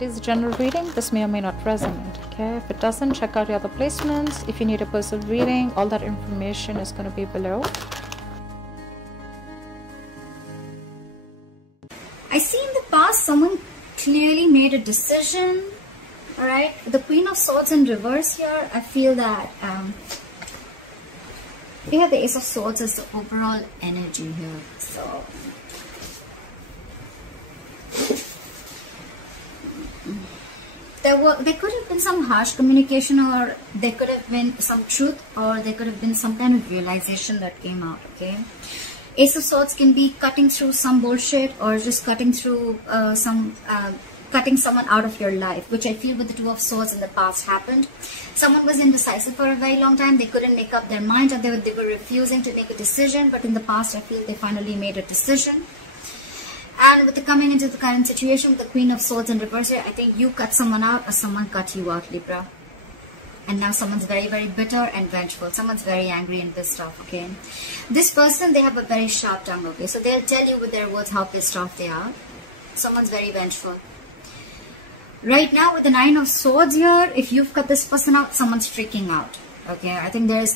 It is a general reading. This may or may not resonate. Okay, if it doesn't, check out your other placements. If you need a personal reading, all that information is going to be below. I see in the past someone clearly made a decision. All right, the Queen of Swords in reverse here. I feel that we have the Ace of Swords as the overall energy here. So there could have been some harsh communication, or there could have been some truth, or there could have been some kind of realization that came out. Okay, Ace of Swords can be cutting through some bullshit, or just cutting through cutting someone out of your life, which I feel with the Two of Swords in the past happened. Someone was indecisive for a very long time. They couldn't make up their mind, or they were refusing to make a decision. But in the past, I feel they finally made a decision. And with the coming into the current situation with the Queen of Swords in reverse here, I think you cut someone out, or someone cut you out, Libra. And now someone's very, very bitter and vengeful. Someone's very angry and pissed off, okay? This person, they have a very sharp tongue, okay? So they'll tell you with their words how pissed off they are. Someone's very vengeful. Right now, with the Nine of Swords here, if you've cut this person out, someone's freaking out, okay? I think they're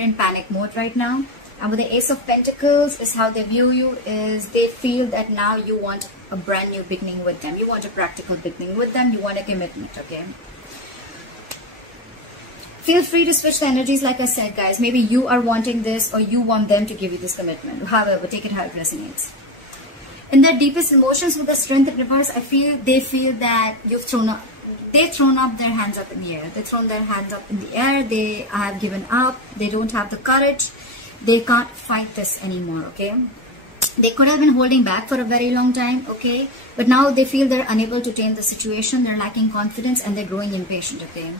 in panic mode right now. And with the Ace of Pentacles, is how they view you, is they feel that now you want a brand new beginning with them. You want a practical beginning with them. You want a commitment, okay? Feel free to switch the energies, like I said, guys. Maybe you are wanting this, or you want them to give you this commitment. However, take it how it resonates. In their deepest emotions with the Strength in reverse, I feel they feel that they've thrown up their hands up in the air. They've thrown their hands up in the air. They have given up. They don't have the courage. They can't fight this anymore, okay? They could have been holding back for a very long time, okay? But now they feel they're unable to tame the situation. They're lacking confidence, and they're growing impatient, okay?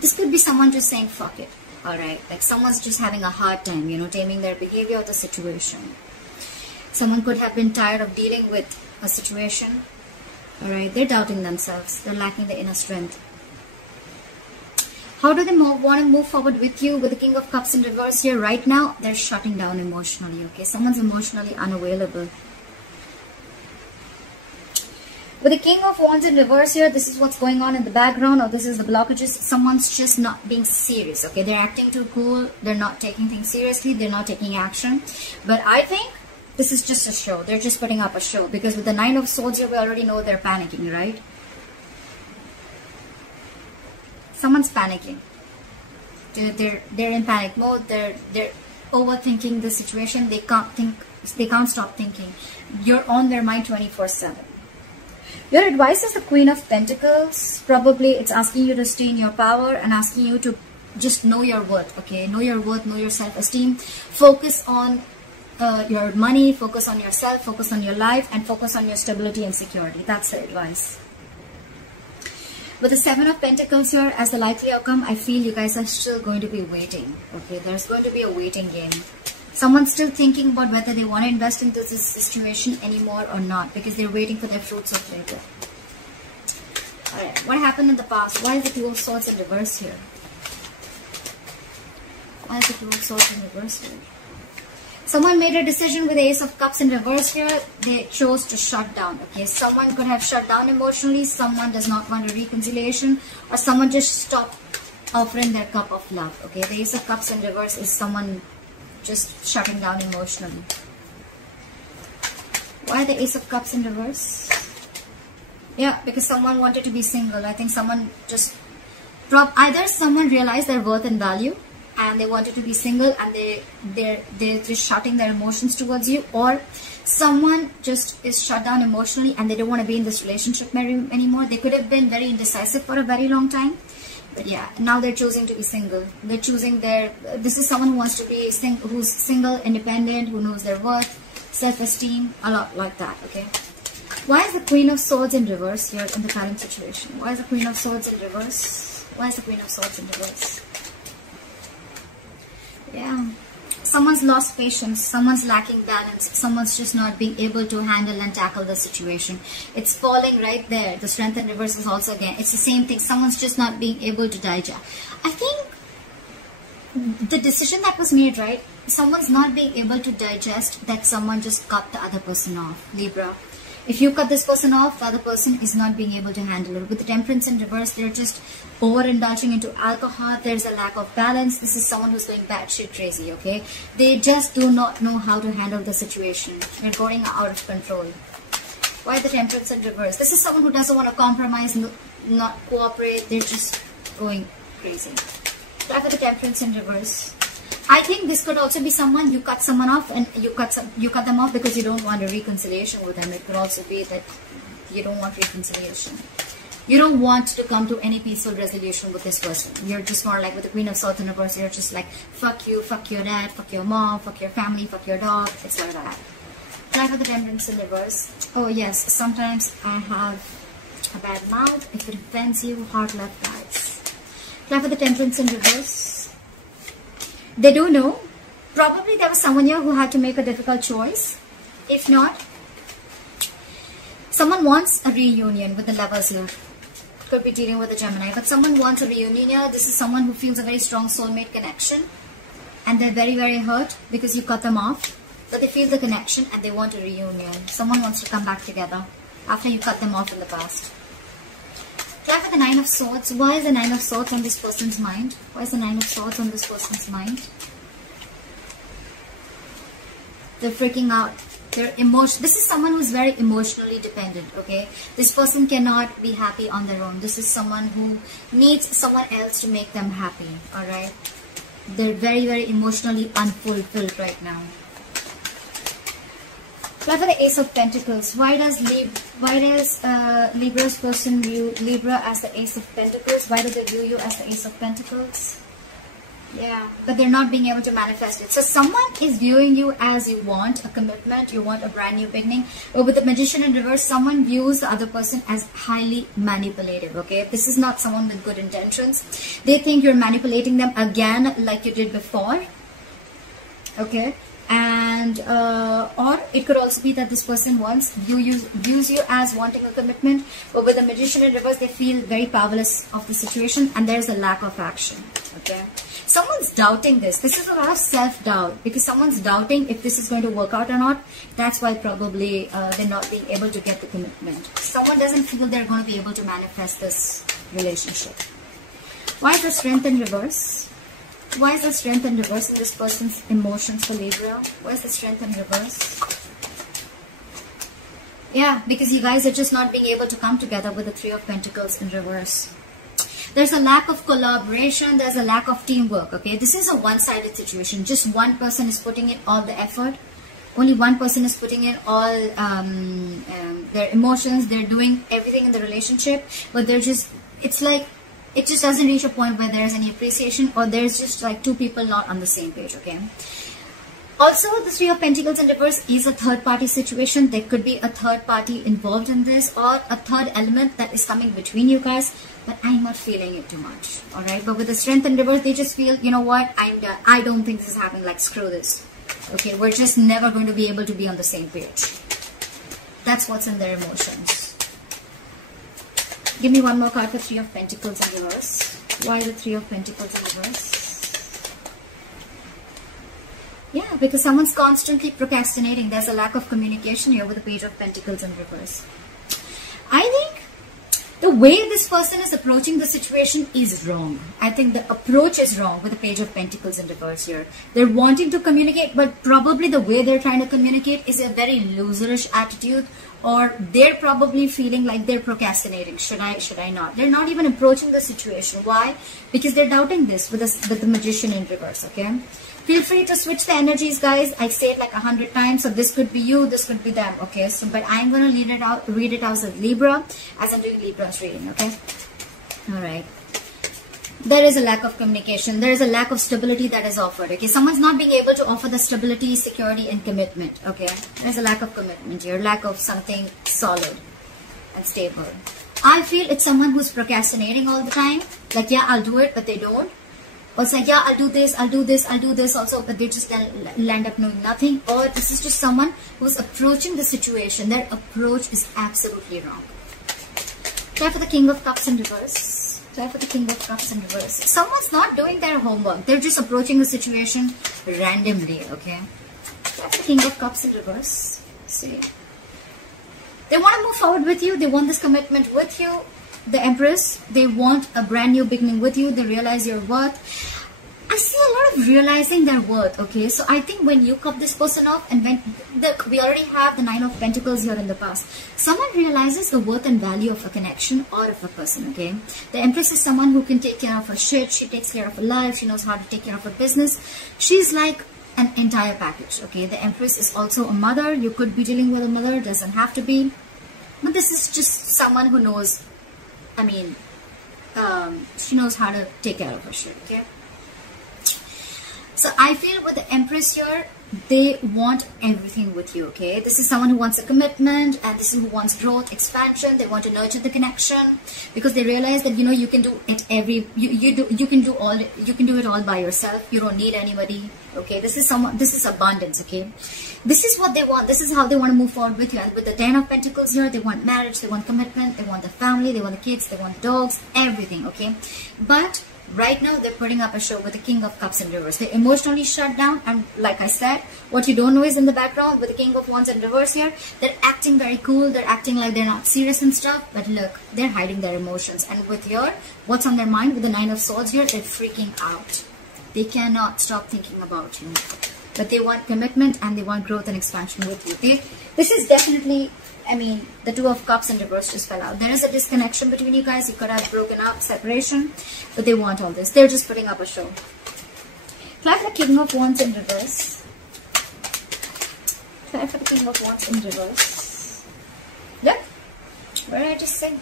This could be someone just saying, fuck it, all right? Like someone's just having a hard time, you know, taming their behavior or the situation. Someone could have been tired of dealing with a situation, all right? They're doubting themselves. They're lacking the inner strength. How do they want to move forward with you? With the King of Cups in reverse here right now, they're shutting down emotionally, okay? Someone's emotionally unavailable. With the King of Wands in reverse here, this is what's going on in the background, or this is the blockages. Someone's just not being serious, okay? They're acting too cool. They're not taking things seriously. They're not taking action. But I think this is just a show. They're just putting up a show, because with the Nine of Swords here, we already know they're panicking, right? Someone's panicking. They're in panic mode. They're overthinking the situation. They can't think. They can't stop thinking. You're on their mind 24/7. Your advice is the Queen of Pentacles. Probably it's asking you to stay in your power and asking you to just know your worth. Okay, know your worth, know your self-esteem. Focus on your money. Focus on yourself. Focus on your life, and focus on your stability and security. That's the advice. With the Seven of Pentacles here as the likely outcome, I feel you guys are still going to be waiting. Okay, there's going to be a waiting game. Someone's still thinking about whether they want to invest into this situation anymore or not, because they're waiting for their fruits of labor. Alright, what happened in the past? Why is the Two of Swords in reverse here? Why is the Two of Swords in reverse here? Someone made a decision with the Ace of Cups in reverse here. They chose to shut down. Okay, someone could have shut down emotionally. Someone does not want a reconciliation, or someone just stopped offering their cup of love. Okay, the Ace of Cups in reverse is someone just shutting down emotionally. Why the Ace of Cups in reverse? Yeah, because someone wanted to be single. I think someone just either someone realized their worth and value, and they wanted to be single, and they're just shutting their emotions towards you, or someone just is shut down emotionally and they don't want to be in this relationship anymore. They could have been very indecisive for a very long time, but yeah, now they're choosing to be single. They're choosing this is someone who wants to be who's single, independent, who knows their worth, self-esteem, a lot like that, okay? Why is the Queen of Swords in reverse here in the current situation? Why is the Queen of Swords in reverse? Why is the Queen of Swords in reverse? Yeah, someone's lost patience, someone's lacking balance, someone's just not being able to handle and tackle the situation. It's falling right there. The Strength in reverse is also, again, it's the same thing. Someone's just not being able to digest. I think the decision that was made, right? Someone's not being able to digest that someone just cut the other person off, Libra. If you cut this person off, the other person is not being able to handle it. With the Temperance in reverse, they're just overindulging into alcohol. There's a lack of balance. This is someone who's going batshit crazy, okay? They just do not know how to handle the situation. They're going out of control. Why the Temperance in reverse? This is someone who doesn't want to compromise, not cooperate. They're just going crazy. Try for the Temperance in reverse. I think this could also be someone, you cut someone off and you cut them off because you don't want a reconciliation with them. It could also be that you don't want reconciliation. You don't want to come to any peaceful resolution with this person. You're just more like with the Queen of Swords in reverse, you're just like, fuck you, fuck your dad, fuck your mom, fuck your family, fuck your dog. It's like that. Try for the Temperance in reverse. Oh yes, sometimes I have a bad mouth. If it offends you, hard left, guys. Try for the Temperance in reverse. They do know. Probably there was someone here who had to make a difficult choice. If not, someone wants a reunion with the Lovers here. Could be dealing with a Gemini, but someone wants a reunion here. This is someone who feels a very strong soulmate connection. And they're very, very hurt because you cut them off. But they feel the connection and they want a reunion. Someone wants to come back together after you cut them off in the past. Try for the Nine of Swords. Why is the Nine of Swords on this person's mind? Why is the Nine of Swords on this person's mind? They're freaking out. They're emotional. This is someone who's very emotionally dependent, okay? This person cannot be happy on their own. This is someone who needs someone else to make them happy, alright? They're very, very emotionally unfulfilled right now. Try for the Ace of Pentacles. Why does Libra's person view Libra as the Ace of Pentacles? Why do they view you as the Ace of Pentacles? Yeah, but they're not being able to manifest it. So someone is viewing you as you want a commitment, you want a brand new beginning. But with the Magician in reverse, someone views the other person as highly manipulative, okay? This is not someone with good intentions. They think you're manipulating them again like you did before, okay? And or it could also be that this person views you as wanting a commitment, but with the Magician in reverse, they feel very powerless of the situation and there's a lack of action, okay? Someone's doubting this. This is a lot of self-doubt because someone's doubting if this is going to work out or not. That's why probably they're not being able to get the commitment. Someone doesn't feel they're going to be able to manifest this relationship. Why is the Strength in reverse? Why is the Strength in reverse in this person's emotions for Libra? Why is the Strength in reverse? Yeah, because you guys are just not being able to come together with the Three of Pentacles in reverse. There's a lack of collaboration. There's a lack of teamwork, okay? This is a one-sided situation. Just one person is putting in all the effort. Only one person is putting in all their emotions. They're doing everything in the relationship. But they're just, it's like, it just doesn't reach a point where there's any appreciation or there's just like two people not on the same page, okay? Also, the Three of Pentacles in reverse is a third-party situation. There could be a third party involved in this or a third element that is coming between you guys. But I'm not feeling it too much, alright? But with the Strength in reverse, they just feel, you know what, I'm done. I don't think this is happening, like screw this. Okay, we're just never going to be able to be on the same page. That's what's in their emotions. Give me one more card for Three of Pentacles in reverse. Why the Three of Pentacles in reverse? Yeah, because someone's constantly procrastinating. There's a lack of communication here with the Page of Pentacles in reverse. I think the way this person is approaching the situation is wrong. I think the approach is wrong with the Page of Pentacles in reverse here. They're wanting to communicate, but probably the way they're trying to communicate is a very loserish attitude, or they're probably feeling like they're procrastinating. Should I not? They're not even approaching the situation. Why? Because they're doubting this with the Magician in reverse, okay? Feel free to switch the energies, guys. I say it like 100 times. So this could be you, this could be them, okay? So, but I'm going to read it out as Libra, as I'm doing Libra's reading, okay? All right. There is a lack of communication. There is a lack of stability that is offered, okay? Someone's not being able to offer the stability, security, and commitment, okay? There's a lack of commitment here, lack of something solid and stable. I feel it's someone who's procrastinating all the time. Like, yeah, I'll do it, but they don't. Or it's like, yeah, I'll do this, I'll do this, I'll do this also, but they just land up doing nothing. Or this is just someone who's approaching the situation. Their approach is absolutely wrong. Try for the King of Cups in reverse. Try for the King of Cups in reverse. Someone's not doing their homework. They're just approaching the situation randomly, okay? Try for the King of Cups in reverse. See. They want to move forward with you. They want this commitment with you. The Empress, they want a brand new beginning with you. They realize your worth. I see a lot of realizing their worth, okay? So I think when you cut this person off, and when we already have the 9 of Pentacles here in the past, someone realizes the worth and value of a connection or of a person, okay? The Empress is someone who can take care of her shit. She takes care of her life. She knows how to take care of her business. She's like an entire package, okay? The Empress is also a mother. You could be dealing with a mother, doesn't have to be. But this is just someone who knows, I mean, she knows how to take care of her shit, okay? So I feel with the Empress here, they want everything with you, okay? This is someone who wants a commitment, and this is who wants growth, expansion. They want to nurture the connection because they realize that, you know, you can do it you can do it all by yourself. You don't need anybody, okay? This is abundance, okay? This is what they want. This is how they want to move forward with you. And with the 10 of Pentacles here, they want marriage, they want commitment, they want the family, they want the kids, they want the dogs, everything, okay? But right now, they're putting up a show with the King of Cups in reverse. They're emotionally shut down. And like I said, what you don't know is in the background with the King of Wands in reverse here, they're acting very cool. They're acting like they're not serious and stuff. But look, they're hiding their emotions. And with your, what's on their mind with the 9 of Swords here, they're freaking out. They cannot stop thinking about you. But they want commitment and they want growth and expansion with you. This is definitely... I mean, the 2 of Cups in reverse just fell out. There is a disconnection between you guys. You could have broken up, separation, but they want all this. They're just putting up a show. Clap for the King of Wands in reverse. Clap for the King of Wands in reverse. Look, what did I just say?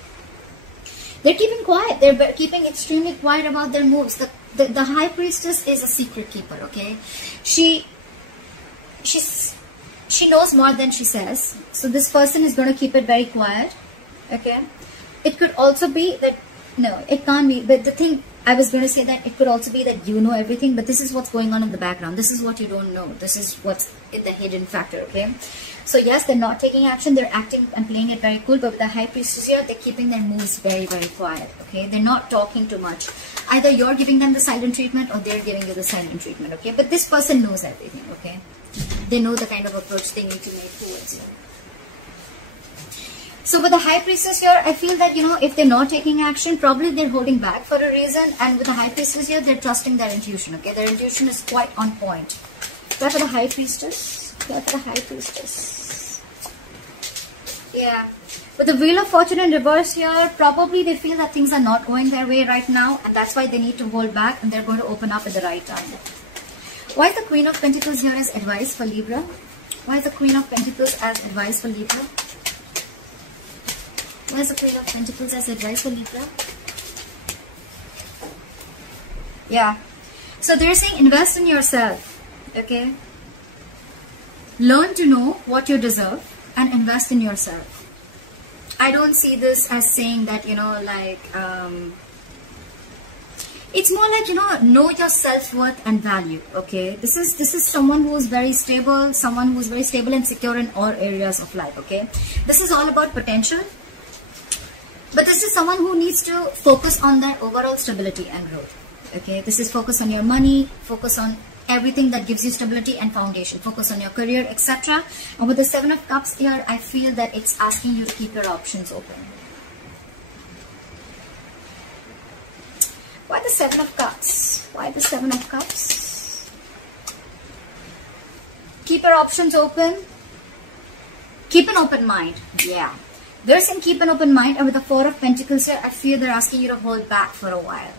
They're keeping quiet. They're keeping extremely quiet about their moves. The High Priestess is a secret keeper, okay? She knows more than she says. So this person is going to keep it very quiet. Okay. It could also be that, no, it can't be. But the thing, I was going to say that it could also be that you know everything. But this is what's going on in the background. This is what you don't know. This is what's in the hidden factor. Okay. So yes, they're not taking action. They're acting and playing it very cool. But with the High Priestess here, they're keeping their moves very, very quiet. Okay. They're not talking too much. Either you're giving them the silent treatment or they're giving you the silent treatment. Okay. But this person knows everything. Okay. They know the kind of approach they need to make towards you. So with the High Priestess here, I feel that, you know, if they're not taking action, probably they're holding back for a reason. And with the High Priestess here, they're trusting their intuition, okay? Their intuition is quite on point. Clap for the High Priestess. Clap for the High Priestess. Yeah. With the Wheel of Fortune in reverse here, probably they feel that things are not going their way right now. And that's why they need to hold back and they're going to open up at the right time. Why is the Queen of Pentacles here as advice for Libra? Why is the Queen of Pentacles as advice for Libra? Why is the Queen of Pentacles as advice for Libra? Yeah. So they're saying invest in yourself. Okay. Learn to know what you deserve and invest in yourself. I don't see this as saying that, you know, like... it's more like, you know your self-worth and value, okay? This is someone who is very stable, someone who is very stable and secure in all areas of life, okay? This is all about potential. But this is someone who needs to focus on their overall stability and growth, okay? This is focus on your money, focus on everything that gives you stability and foundation, focus on your career, etc. And with the 7 of Cups here, I feel that it's asking you to keep your options open. Why the 7 of Cups? Why the 7 of Cups? Keep your options open. Keep an open mind. Yeah. They're saying keep an open mind. And with the 4 of Pentacles here, I feel they're asking you to hold back for a while.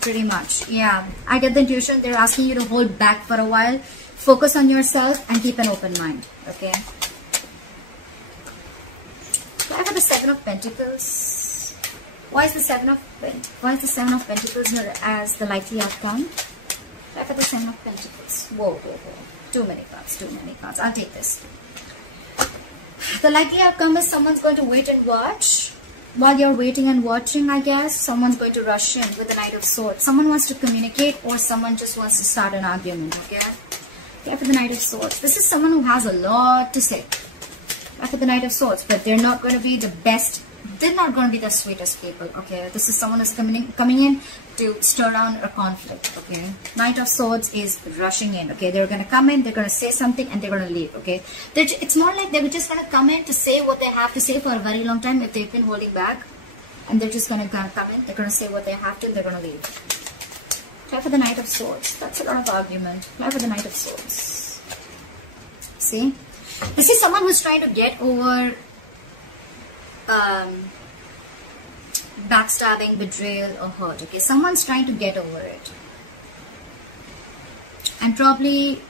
Pretty much. Yeah. I get the intuition. They're asking you to hold back for a while. Focus on yourself and keep an open mind. Okay. Why for the 7 of Pentacles? Why is the 7 of Pentacles here as the likely outcome? Try for the 7 of Pentacles. Whoa, whoa, whoa. Too many cards, too many cards. I'll take this. The likely outcome is someone's going to wait and watch. While you're waiting and watching, I guess, someone's going to rush in with the Knight of Swords. Someone wants to communicate or someone just wants to start an argument, okay? Okay, for the Knight of Swords. This is someone who has a lot to say. For the Knight of Swords, but they're not going to be the best they're not going to be the sweetest people, okay? This is someone who's coming in to stir down a conflict, okay? Knight of Swords is rushing in, okay? They're going to come in, they're going to say something, and they're going to leave, okay? It's more like they're just going to come in to say what they have to say for a very long time if they've been holding back. And they're just going to come in, they're going to say what they have to, and they're going to leave. Try for the Knight of Swords. That's a lot of argument. Try for the Knight of Swords. See? This is someone who's trying to get over backstabbing, betrayal, or hurt. Okay, someone's trying to get over it, and probably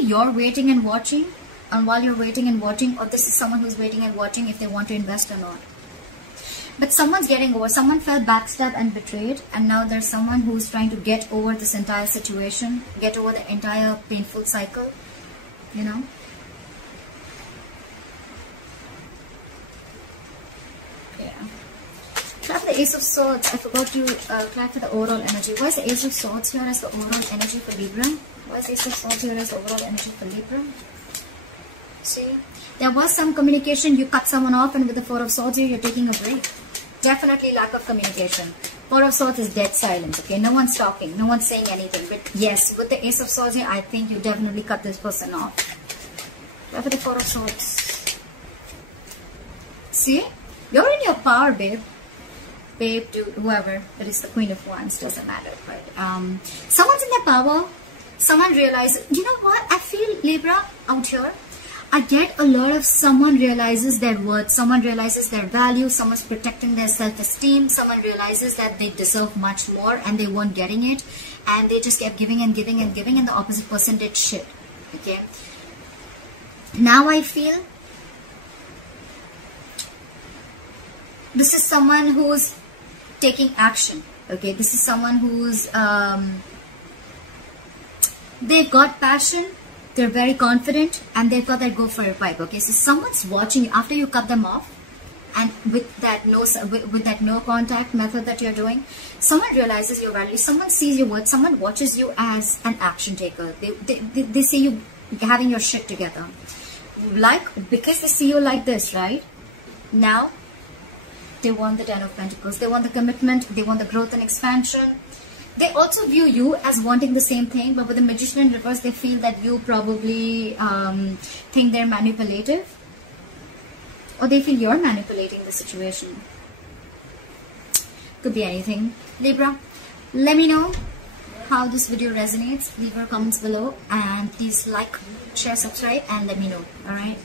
you're waiting and watching. And while you're waiting and watching, or this is someone who's waiting and watching if they want to invest or not. But someone's getting over. Someone felt backstabbed and betrayed, and now there's someone who's trying to get over this entire situation, get over the entire painful cycle. You know. Yeah. Clap the Ace of Swords. I forgot to clap for the overall energy. Why is the Ace of Swords here as the overall energy for Libra? Why is the Ace of Swords here as the overall energy for Libra? See? There was some communication. You cut someone off, and with the Four of Swords here, you're taking a break. Definitely lack of communication. Four of Swords is dead silence, okay? No one's talking. No one's saying anything. But yes, with the Ace of Swords here, I think you definitely cut this person off. Clap for the Four of Swords. See? You're in your power, babe. Babe, dude, whoever. It is the Queen of Wands. Doesn't matter. But someone's in their power. Someone realizes, you know what? I feel, Libra, out here, I get a lot of someone realizes their worth. Someone realizes their value. Someone's protecting their self-esteem. Someone realizes that they deserve much more and they weren't getting it. And they just kept giving and giving and giving, and the opposite person did shit. Okay? Now I feel this is someone who's taking action. Okay, this is someone who's they've got passion, they're very confident, and they've got that go for it vibe. Okay, so someone's watching you after you cut them off, and with that no contact method that you're doing, someone realizes your value, someone sees your worth, someone watches you as an action taker. They see you having your shit together, like, because they see you like this, right? Now they want the Ten of Pentacles. They want the commitment. They want the growth and expansion. They also view you as wanting the same thing, but with the Magician in reverse, they feel that you probably think they're manipulative, or they feel you're manipulating the situation. Could be anything. Libra, let me know how this video resonates. Leave your comments below, and please like, share, subscribe, and let me know. Alright.